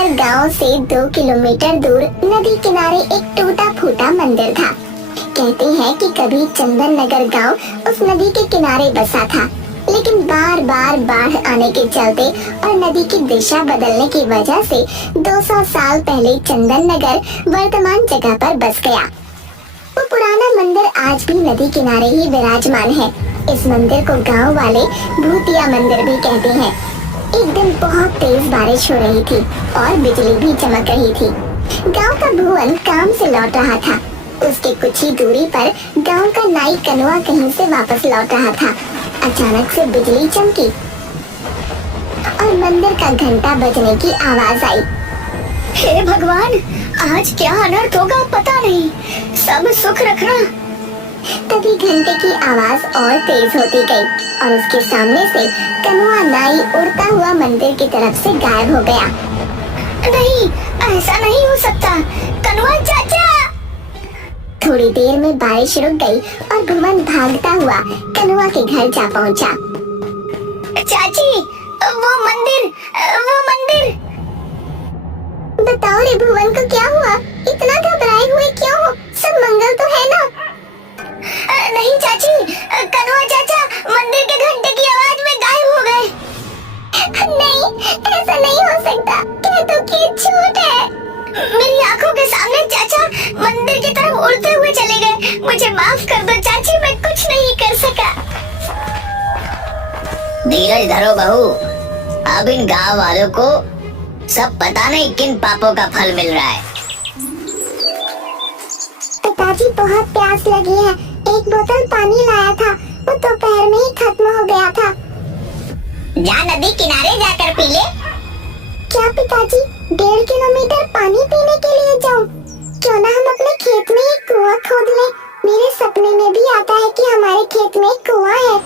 नगर गांव से 2 किलोमीटर दूर नदी किनारे एक टूटा फूटा मंदिर था। कहते हैं कि कभी चंदन नगर गांव उस नदी के किनारे बसा था, लेकिन बार बार बाढ़ आने के चलते और नदी की दिशा बदलने की वजह से 200 साल पहले चंदन नगर वर्तमान जगह पर बस गया। वो पुराना मंदिर आज भी नदी किनारे ही विराजमान है। इस मंदिर को गांव वाले भूतिया मंदिर भी कहते हैं। एक दिन बहुत तेज बारिश हो रही थी और बिजली भी चमक रही थी। गांव का भुवन काम से लौट रहा था। उसके कुछ ही दूरी पर गांव का नाई कनुआ कहीं से वापस लौट रहा था। अचानक से बिजली चमकी और मंदिर का घंटा बजने की आवाज आई। हे भगवान, आज क्या अनर्थ होगा पता नहीं, सब सुख रखना। तभी घंटे की आवाज और तेज होती गई और उसके सामने से कनुआ नाई उड़ता हुआ मंदिर की तरफ से गायब हो गया। नहीं, ऐसा नहीं हो सकता। कनुआ चाचा! थोड़ी देर में बारिश रुक गई और भुवन भागता हुआ कनुआ के घर जा पहुंचा। चाची, वो मंदिर! बताओ रे भुवन को क्या हुआ? इतना घबराए हुए क्यों हो? सब मंगल तो है ना? नहीं चाची, कनुआ चाचा मंदिर के घंटे की आवाज में गायब हो गए। नहीं, ऐसा नहीं हो सकता। कह दो कि झूठ है। मेरी आंखों के सामने चाचा मंदिर की तरफ उड़ते हुए चले गए। मुझे माफ कर दो चाची, मैं कुछ नहीं कर सका। धीरज धरो बहू, अब इन गांव वालों को सब पता नहीं किन पापों का फल मिल रहा है। पिताजी, बहुत प्यास लगी है। एक बोतल पानी लाया था, वो दोपहर में ही खत्म हो गया था। जा नदी किनारे जाकर पी ले। क्या पिताजी, 1.5 किलोमीटर पानी पीने के लिए जाऊं? क्यों ना हम अपने खेत में एक कुआं खोद लें? मेरे सपने में भी आता है कि हमारे खेत में एक कुआं है।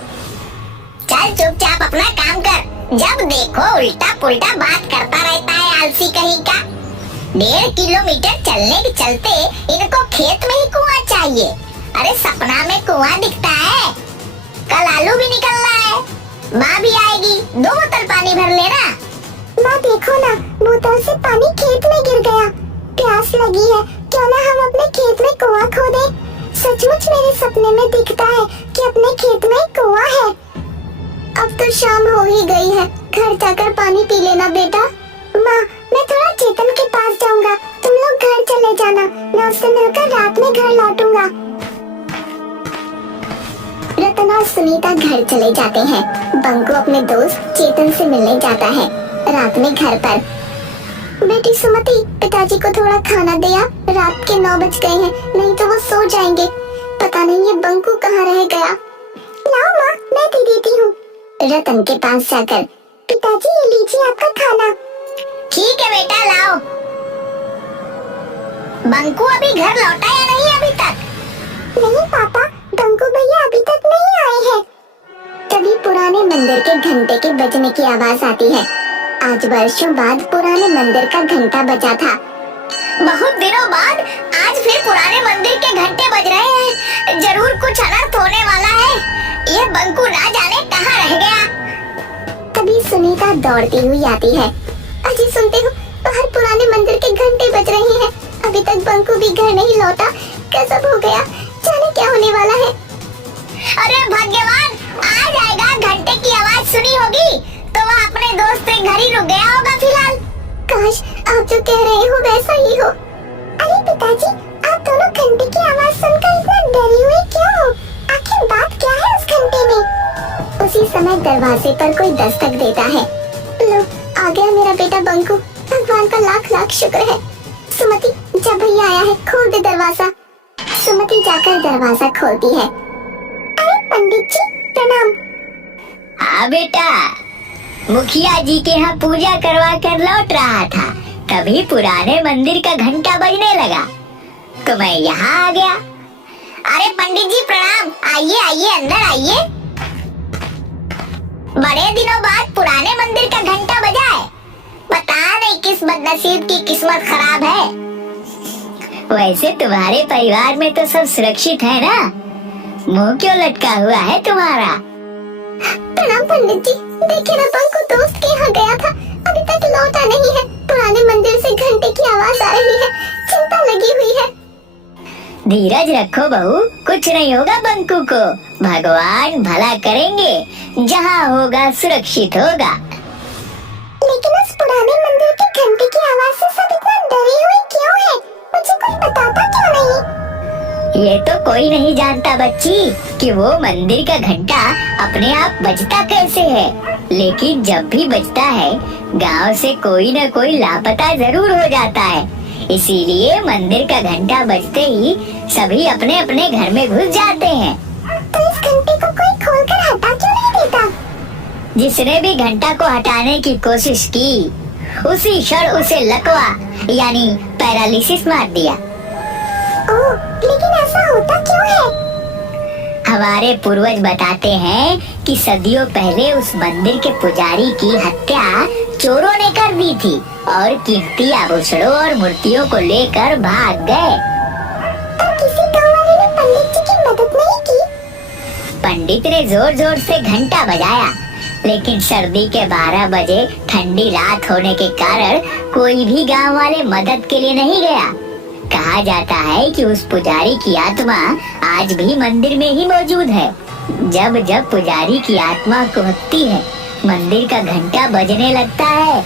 चल चुपचाप अपना काम कर। जब देखो उल्टा पुल्टा बात करता रहता है, आलसी कहीं का। 1.5 किलोमीटर चलने के चलते इनको खेत में ही कुआं चाहिए। अरे सपना में कुआं दिखता है। कल आलू भी निकलना है, माँ भी आएगी, 2 बोतल पानी भर लेना। माँ देखो ना, बोतल से पानी खेत में गिर गया। प्यास लगी है, क्यों ना हम अपने खेत में कुआं खोदें? सचमुच मेरे सपने में दिखता है कि अपने खेत में कुआं है। अब तो शाम हो ही गई है, घर जाकर पानी पी लेना बेटा। माँ, मैं थोड़ा चेतन के पास जाऊंगा, तुम लोग घर चले जाना, मैं उससे मिलकर रात में घर लौटूंगा। रतन और सुनीता घर चले जाते हैं। बंकू अपने दोस्त चेतन से मिलने जाता है। रात में घर पर, बेटी सुमति, पिताजी को थोड़ा खाना दिया। रात के 9 बज गए हैं, नहीं तो वो सो जाएंगे। पता नहीं ये बंकू कहाँ रह गया। लाओ माँ, मैं दे देती हूँ। रतन के पास जाकर, पिताजी ये लीजिए आपका खाना। ठीक है बेटा, लाओ। बंकू अभी घर लौटा या नहीं अभी तक? नहीं पापा, बंकू भैया अभी तक नहीं आए हैं। तभी पुराने मंदिर के घंटे के बजने की आवाज आती है। आज वर्षों बाद पुराने मंदिर का घंटा बजा था। बहुत दिनों बाद आज फिर पुराने मंदिर के घंटे बज रहे हैं। जरूर कुछ अनर्थ होने वाला है। ये बंकू ना जाने कहाँ रह गया। तभी सुनीता दौड़ती हुई आती है। अजी सुनते हो, बाहर पुराने मंदिर के घंटे बज रहे हैं। अभी तक बंकू भी घर नहीं लौटा। गजब हो गया, जाने क्या होने वाला है। अरे भाग्यवान, आ जाएगा। घंटे की आवाज सुनी होगी तो वह अपने दोस्त के घर ही रुक गया होगा फिलहाल। काश आप जो कह रहे हो वैसा ही हो। अरे पिताजी, आप दोनों घंटे की आवाज सुनकर इतना डरे हुए क्यों हो? आखिर बात क्या है उस घंटे में? उसी समय दरवाजे पर कोई दस्तक देता है। लो, आ गया मेरा बेटा बंकू। भगवान का लाख लाख शुक्र है। सुमति, जब भैया आया है, खोल दे दरवाजा। सुमति जाकर दरवाजा खोलती है। अरे पंडित जी, प्रणाम। हाँ बेटा, मुखिया जी के यहाँ पूजा करवा कर लौट रहा था, तभी पुराने मंदिर का घंटा बजने लगा तो मैं यहाँ आ गया। अरे पंडित जी प्रणाम, आइए आइए, अंदर आइए। बड़े दिनों बाद पुराने मंदिर का घंटा बजा है। पता नहीं किस बदनसीब की किस्मत खराब है। वैसे तुम्हारे परिवार में तो सब सुरक्षित है ना? मुंह क्यों लटका हुआ है तुम्हारा? प्रणाम पंडित जी। देखिए ना, बंकू दोस्त के यहाँ गया था, अभी तक लौटा नहीं है। पुराने मंदिर से घंटे की आवाज आ रही है, चिंता लगी हुई है। धीरज रखो बहू, कुछ नहीं होगा बंकू को। भगवान भला करेंगे, जहाँ होगा सुरक्षित होगा। लेकिन उस पुराने मंदिर के घंटे की आवाज से सब इतना डरे हुए क्यों है? मुझे कोई बताता क्यों नहीं? ये तो कोई नहीं जानता बच्ची कि वो मंदिर का घंटा अपने आप बजता कैसे है, लेकिन जब भी बजता है गांव से कोई न कोई लापता जरूर हो जाता है। इसीलिए मंदिर का घंटा बजते ही सभी अपने अपने घर में घुस जाते हैं। तो इस घंटे को कोई खोलकर हटा क्यों नहीं देता? जिसने भी घंटा को हटाने की कोशिश की उसी क्षण उसे लकवा यानी पैरालिसिस मार दिया। ओह, लेकिन ऐसा होता क्यों है? हमारे पूर्वज बताते हैं कि सदियों पहले उस मंदिर के पुजारी की हत्या चोरों ने कर दी थी और कीमती आभूषणों और मूर्तियों को लेकर भाग गए। तो किसी गाँव वाले ने पंडित जी की मदद नहीं की? पंडित ने जोर जोर से घंटा बजाया, लेकिन सर्दी के 12 बजे ठंडी रात होने के कारण कोई भी गांव वाले मदद के लिए नहीं गया। कहा जाता है कि उस पुजारी की आत्मा आज भी मंदिर में ही मौजूद है। जब जब पुजारी की आत्मा कुहकती है, मंदिर का घंटा बजने लगता है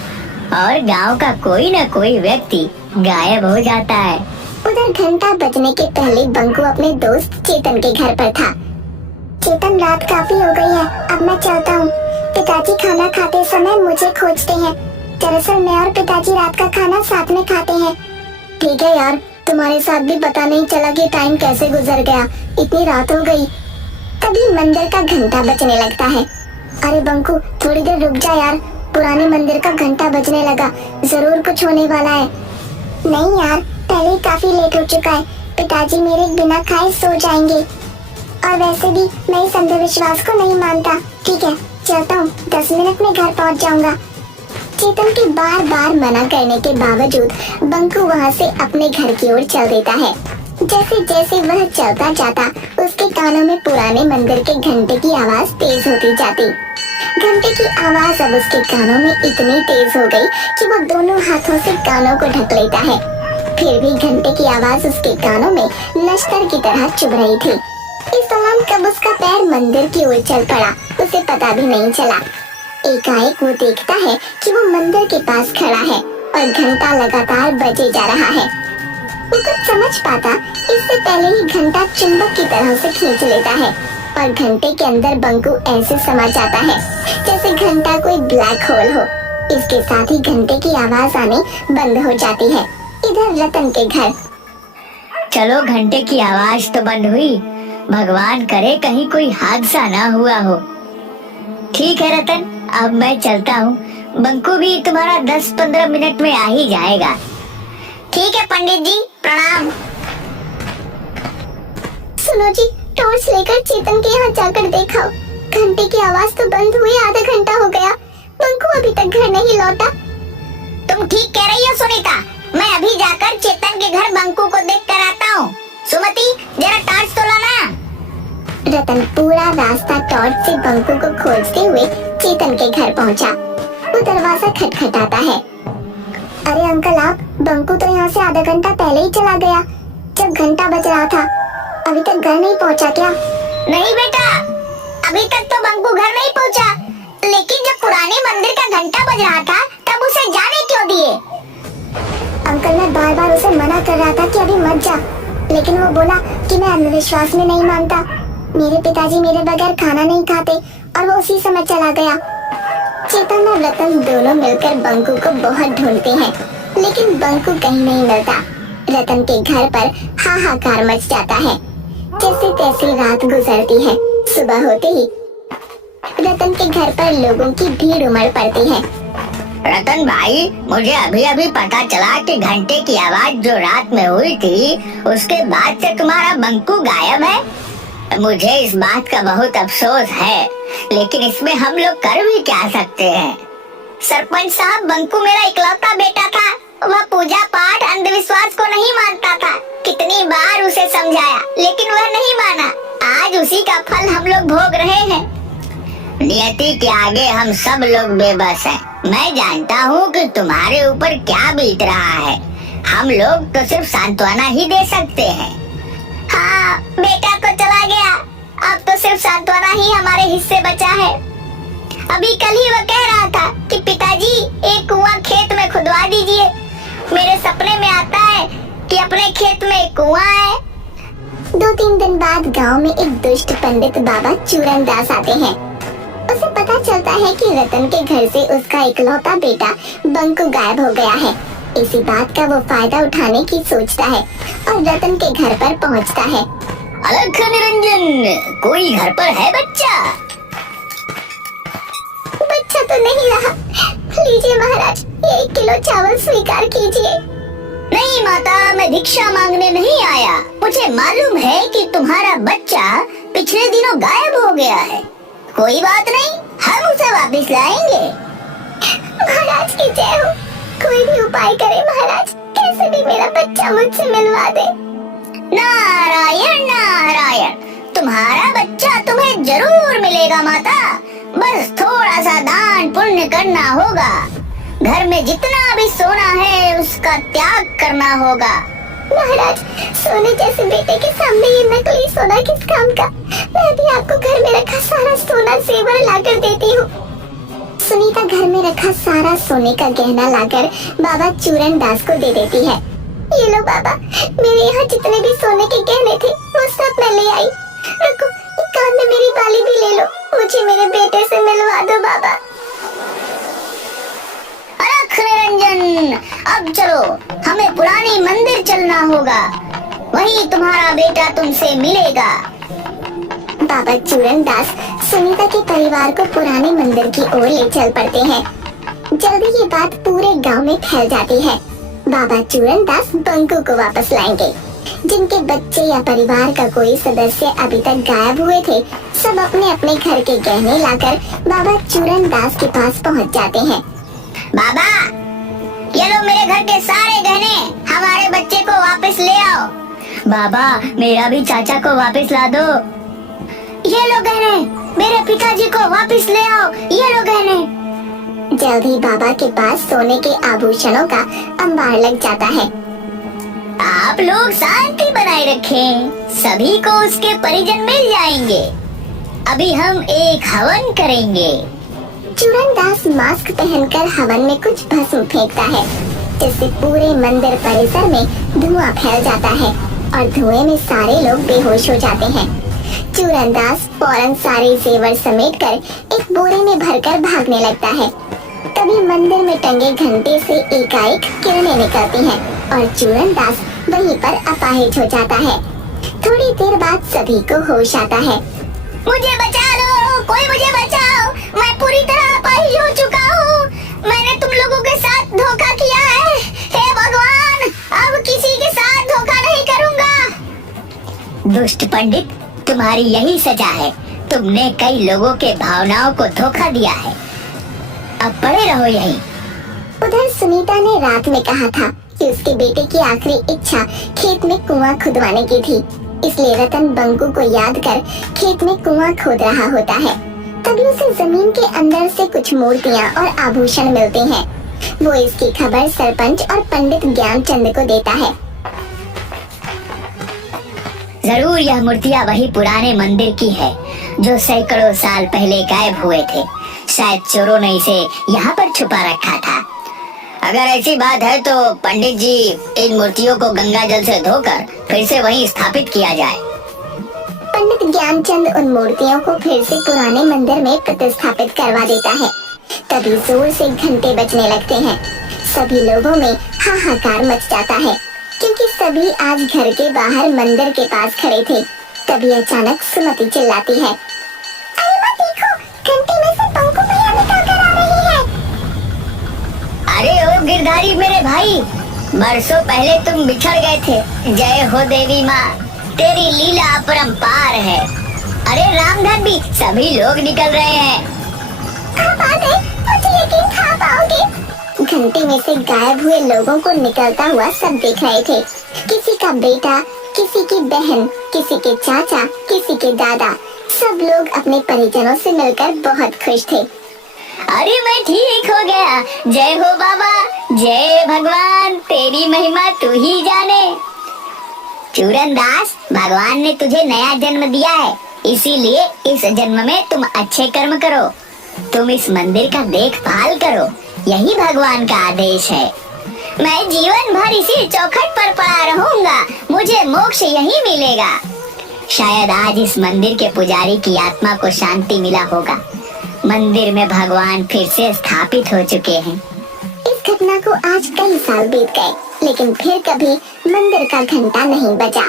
और गांव का कोई न कोई व्यक्ति गायब हो जाता है। उधर घंटा बजने के पहले बंकू अपने दोस्त चेतन के घर पर था। चेतन, रात काफी हो गई है, अब मैं चलता हूँ। पिताजी खाना खाते समय मुझे खोजते हैं। दरअसल मैं और पिताजी रात का खाना साथ में खाते हैं। ठीक है यार, तुम्हारे साथ भी पता नहीं चला कि टाइम कैसे गुजर गया, इतनी रात हो गई। तभी मंदिर का घंटा बजने लगता है। अरे बंकू, थोड़ी देर रुक जा यार, पुराने मंदिर का घंटा बजने लगा, जरूर कुछ होने वाला है। नहीं यार, पहले ही काफी लेट हो चुका है, पिताजी मेरे बिना खाए सो जाएंगे। और वैसे भी मैं इस अंधविश्वास को नहीं मानता। ठीक है, चलता हूँ, 10 मिनट में घर पहुँच जाऊंगा। चेतन के बार बार मना करने के बावजूद बंकू वहाँ से अपने घर की ओर चल देता है। जैसे जैसे वह चलता जाता, उसके कानों में पुराने मंदिर के घंटे की आवाज तेज होती जाती। घंटे की आवाज अब उसके कानों में इतनी तेज हो गई कि वो दोनों हाथों से कानों को ढक लेता है। फिर भी घंटे की आवाज उसके कानों में नश्तर की तरह चुभ रही थी। इस दौरान कब उसका पैर मंदिर की ओर चल पड़ा, उसे पता भी नहीं चला। एकाएक वो देखता है कि वो मंदिर के पास खड़ा है और घंटा लगातार बजे जा रहा है। वो कुछ समझ पाता इससे पहले ही घंटा चुंबक की तरह से खींच लेता है और घंटे के अंदर बंकू ऐसे समा जाता है जैसे घंटा कोई ब्लैक होल हो। इसके साथ ही घंटे की आवाज आने बंद हो जाती है। इधर रतन के घर। चलो, घंटे की आवाज तो बंद हुई, भगवान करे कहीं कोई हादसा ना हुआ हो। ठीक है रतन, अब मैं चलता हूँ। बंकू भी तुम्हारा 10-15 मिनट में आ ही जाएगा। ठीक है पंडित जी, प्रणाम। सुनो जी, टॉर्च लेकर चेतन के यहाँ जाकर देखो। घंटे की आवाज तो बंद हुई आधा घंटा हो गया, बंकू अभी तक घर नहीं लौटा। तुम ठीक कह रही हो सुनीता, मैं अभी जाकर चेतन के घर बंकू को देख कर आता हूँ। सुमति, जरा टॉर्च तो लाना। रतन पूरा रास्ता टॉर्च से बंकू को खोजते हुए चेतन के घर पहुंचा। वो दरवाजा खटखटाता है। अरे अंकल आप, बंकू तो यहाँ से आधा घंटा पहले ही चला गया, जब घंटा बज रहा था। अभी तक घर नहीं पहुँचा क्या? नहीं बेटा, अभी तक तो बंकू घर नहीं पहुँचा, लेकिन जब पुराने मंदिर का घंटा बज रहा था तब उसे जाने क्यों दिए? अंकल, मैं बार बार उसे मना कर रहा था कि अभी मत जा, लेकिन वो बोला कि मैं अंधविश्वास में नहीं मानता। मेरे पिताजी मेरे बगैर खाना नहीं खाते और वो उसी समय चला गया। चेतन और रतन दोनों मिलकर बंकू को बहुत ढूंढते हैं, लेकिन बंकू कहीं नहीं मिलता। रतन के घर पर हाहाकार मच जाता है। जैसे तैसे रात गुजरती है। सुबह होते ही रतन के घर पर लोगों की भीड़ उमड़ पड़ती है। रतन भाई, मुझे अभी अभी पता चला कि घंटे की आवाज जो रात में हुई थी उसके बाद से तुम्हारा बंकू गायब है। मुझे इस बात का बहुत अफसोस है, लेकिन इसमें हम लोग कर भी क्या सकते हैं। सरपंच साहब, बंकू मेरा इकलौता बेटा था, वह पूजा पाठ अंधविश्वास को नहीं मानता था। कितनी बार उसे समझाया लेकिन वह नहीं माना। आज उसी का फल हम लोग भोग रहे हैं। नियति के आगे हम सब लोग बेबस हैं। मैं जानता हूँ कि तुम्हारे ऊपर क्या बीत रहा है। हम लोग तो सिर्फ सांत्वना ही दे सकते हैं। हाँ, बेटा तो चला गया, अब तो सिर्फ सांत्वना ही हमारे हिस्से बचा है। अभी कल ही वह कह रहा था कि पिताजी एक कुआं खेत में खुदवा दीजिए। मेरे सपने में आता है कि अपने खेत में एक कुआं है। 2-3 दिन बाद गांव में एक दुष्ट पंडित बाबा चूरन दास आते हैं। उसे पता चलता है कि रतन के घर से उसका इकलौता बेटा बंकू गायब हो गया है। इसी बात का वो फायदा उठाने की सोचता है और रतन के घर पर पहुंचता है। अलख निरंजन, कोई घर पर है बच्चा? बच्चा तो नहीं रहा। लीजिए महाराज, ये 1 किलो चावल स्वीकार कीजिए। नहीं माता, मैं भिक्षा मांगने नहीं आया। मुझे मालूम है कि तुम्हारा बच्चा पिछले दिनों गायब हो गया है। कोई बात नहीं, हम उसे वापस लाएंगे। महाराज की जय हो। कोई भी उपाय करे महाराज, कैसे भी मेरा बच्चा मुझसे मिलवा दे। नारायण नारायण, तुम्हारा बच्चा तुम्हें जरूर मिलेगा माता। बस थोड़ा सा दान पुण्य करना होगा। घर में जितना भी सोना है उसका त्याग करना होगा। महाराज, सोने जैसे बेटे के सामने ये नकली सोना किस काम का। मैं भी आपको घर में रखा सारा सोना जेवर लाकर देती हूँ। सुनीता घर में रखा सारा सोने का गहना लाकर बाबा चूरन दास को दे देती है। ये लो बाबा, मेरे यहाँ जितने भी सोने के गहने थे वो सब मैं ले आई। रुको, एक कान में मेरी बाली भी ले लो। मुझे मेरे बेटे से मिलवा दो बाबा। अलख निरंजन, अब चलो, हमें पुरानी मंदिर चलना होगा। वहीं तुम्हारा बेटा तुमसे मिलेगा। बाबा चूरन दास सुनीता के परिवार को पुराने मंदिर की ओर ले चल पड़ते हैं। जल्दी ये बात पूरे गांव में फैल जाती है। बाबा चूरन दास बंकू को वापस लाएंगे। जिनके बच्चे या परिवार का कोई सदस्य अभी तक गायब हुए थे, सब अपने अपने घर के गहने लाकर बाबा चूरन दास के पास पहुंच जाते हैं। बाबा, ये लो मेरे घर के सारे गहने, हमारे बच्चे को वापस ले आओ। बाबा, मेरा भी चाचा को वापस ला दो। ये लो गहने, मेरे पिताजी को वापस ले आओ। ये लो गहने। जल्द ही बाबा के पास सोने के आभूषणों का अंबार लग जाता है। आप लोग शांति बनाए रखें, सभी को उसके परिजन मिल जाएंगे। अभी हम एक हवन करेंगे। चूरन दास मास्क पहनकर हवन में कुछ भस्म फेंकता है, जिससे पूरे मंदिर परिसर में धुआं फैल जाता है और धुएं में सारे लोग बेहोश हो जाते हैं। चूरन दास फौरन सारे जेवर समेटकर एक बोरे में भरकर भागने लगता है। तभी मंदिर में टंगे घंटे से एकाएक किरणें निकलती हैं और चूरन दास वहीं पर अपाहिज हो जाता है। थोड़ी देर बाद सभी को होश आता है। मुझे बचा लो, कोई मुझे बचाओ, मैं पूरी तरह अपाहिज हो चुका हूँ। मैंने तुम लोगों के साथ धोखा किया है। हे भगवान, अब किसी के साथ धोखा नहीं करूँगा। दुष्ट पंडित, तुम्हारी यही सजा है। तुमने कई लोगों के भावनाओं को धोखा दिया है। अब पड़े रहो यहीं। उधर सुनीता ने रात में कहा था कि उसके बेटे की आखिरी इच्छा खेत में कुआं खुदवाने की थी, इसलिए रतन बंकू को याद कर खेत में कुआं खोद रहा होता है। तभी उसे जमीन के अंदर से कुछ मूर्तियां और आभूषण मिलते हैं। वो इसकी खबर सरपंच और पंडित ज्ञानचंद को देता है। जरूर यह मूर्तियाँ वही पुराने मंदिर की है जो सैकड़ों साल पहले गायब हुए थे। शायद चोरों ने इसे यहाँ पर छुपा रखा था। अगर ऐसी बात है तो पंडित जी, इन मूर्तियों को गंगा जल से धोकर फिर से वहीं स्थापित किया जाए। पंडित ज्ञानचंद उन मूर्तियों को फिर से पुराने मंदिर में प्रतिस्थापित करवा देता है। तभी जोर से घंटे बजने लगते हैं। सभी लोगों में हाहाकार मच जाता है, क्योंकि सभी आज घर के बाहर मंदिर के पास खड़े थे। तभी अचानक सुमति चिल्लाती है, अरे मत देखो, घंटे में से बंकू भैया निकल कर आ रही है। अरे ओ गिरधारी मेरे भाई, बरसों पहले तुम बिछड़ गए थे। जय हो देवी माँ, तेरी लीला अपरंपार है। अरे रामधन भी, सभी लोग निकल रहे हैं। आप आ गए, मुझे यकीन था आप आओगे। घंटे में से गायब हुए लोगों को निकलता हुआ सब देख रहे थे। किसी का बेटा, किसी की बहन, किसी के चाचा, किसी के दादा, सब लोग अपने परिजनों से मिलकर बहुत खुश थे। अरे मैं ठीक हो गया। जय हो बाबा, जय भगवान, तेरी महिमा तू ही जाने। चूरनदास, भगवान ने तुझे नया जन्म दिया है, इसीलिए इस जन्म में तुम अच्छे कर्म करो। तुम इस मंदिर का देखभाल करो, यही भगवान का आदेश है। मैं जीवन भर इसी चौखट पर पड़ा रहूंगा, मुझे मोक्ष यही मिलेगा। शायद आज इस मंदिर के पुजारी की आत्मा को शांति मिला होगा। मंदिर में भगवान फिर से स्थापित हो चुके हैं। इस घटना को आज कई साल बीत गए, लेकिन फिर कभी मंदिर का घंटा नहीं बजा।